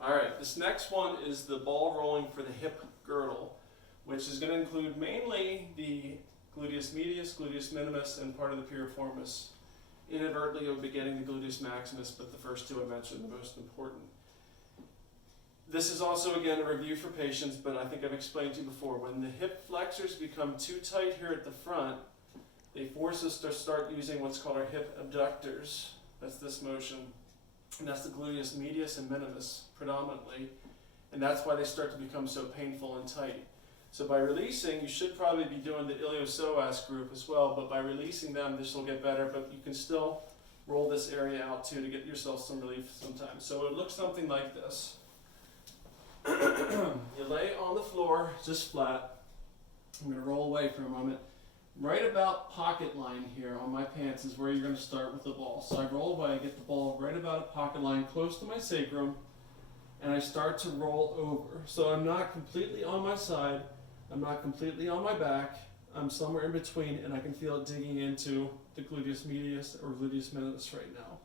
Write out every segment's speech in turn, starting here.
All right, this next one is the ball rolling for the hip girdle, which is going to include mainly the gluteus medius, gluteus minimus, and part of the piriformis. Inadvertently, you'll be getting the gluteus maximus, but the first two I mentioned are the most important. This is also, again, a review for patients, but I think I've explained to you before. When the hip flexors become too tight here at the front, they force us to start using what's called our hip abductors. That's this motion. And that's the gluteus medius and minimus predominantly. And that's why they start to become so painful and tight. So by releasing, you should probably be doing the iliopsoas group as well, but by releasing them, this will get better, but you can still roll this area out too to get yourself some relief sometimes. So it looks something like this. You lay on the floor, just flat. I'm going to roll away for a moment. Right about pocket line here on my pants is where you're going to start with the ball. So I roll away, I get the ball right about a pocket line close to my sacrum, and I start to roll over. So I'm not completely on my side, I'm not completely on my back, I'm somewhere in between, and I can feel it digging into the gluteus medius or gluteus minimus right now.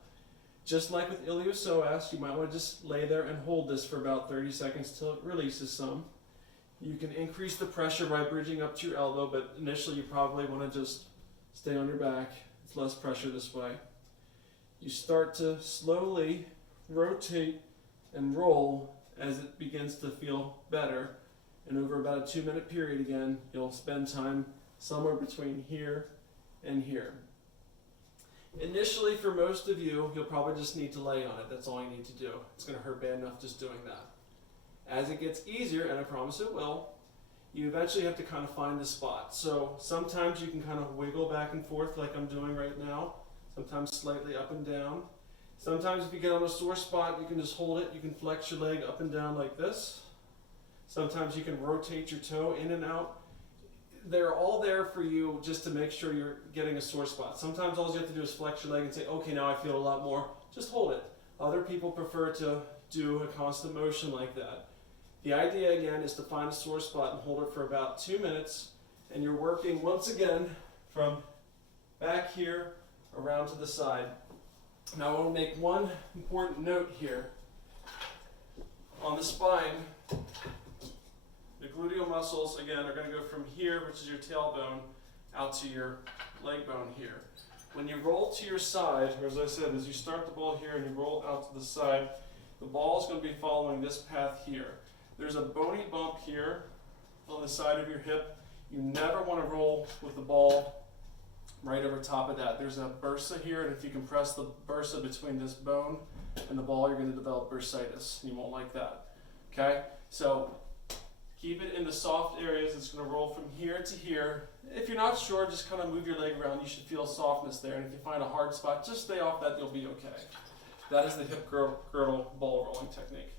Just like with iliopsoas, you might want to just lay there and hold this for about 30 seconds till it releases some. You can increase the pressure by bridging up to your elbow, but initially you probably want to just stay on your back. It's less pressure this way. You start to slowly rotate and roll as it begins to feel better. And over about a 2-minute period again, you'll spend time somewhere between here and here. Initially, for most of you, you'll probably just need to lay on it. That's all you need to do. It's going to hurt bad enough just doing that. As it gets easier, and I promise it will, you eventually have to kind of find the spot. So sometimes you can kind of wiggle back and forth like I'm doing right now, sometimes slightly up and down. Sometimes if you get on a sore spot, you can just hold it. You can flex your leg up and down like this. Sometimes you can rotate your toe in and out. They're all there for you just to make sure you're getting a sore spot. Sometimes all you have to do is flex your leg and say, okay, now I feel a lot more. Just hold it. Other people prefer to do a constant motion like that. The idea, again, is to find a sore spot and hold it for about 2 minutes, and you're working, once again, from back here around to the side. Now I want to make one important note here. On the spine, the gluteal muscles, again, are going to go from here, which is your tailbone, out to your leg bone here. When you roll to your side, or as I said, as you start the ball here and you roll out to the side, the ball is going to be following this path here. There's a bony bump here on the side of your hip. You never want to roll with the ball right over top of that. There's a bursa here, and if you compress the bursa between this bone and the ball, you're going to develop bursitis. You won't like that. Okay? So keep it in the soft areas. It's going to roll from here to here. If you're not sure, just kind of move your leg around. You should feel softness there. And if you find a hard spot, just stay off that. You'll be okay. That is the hip girdle ball rolling technique.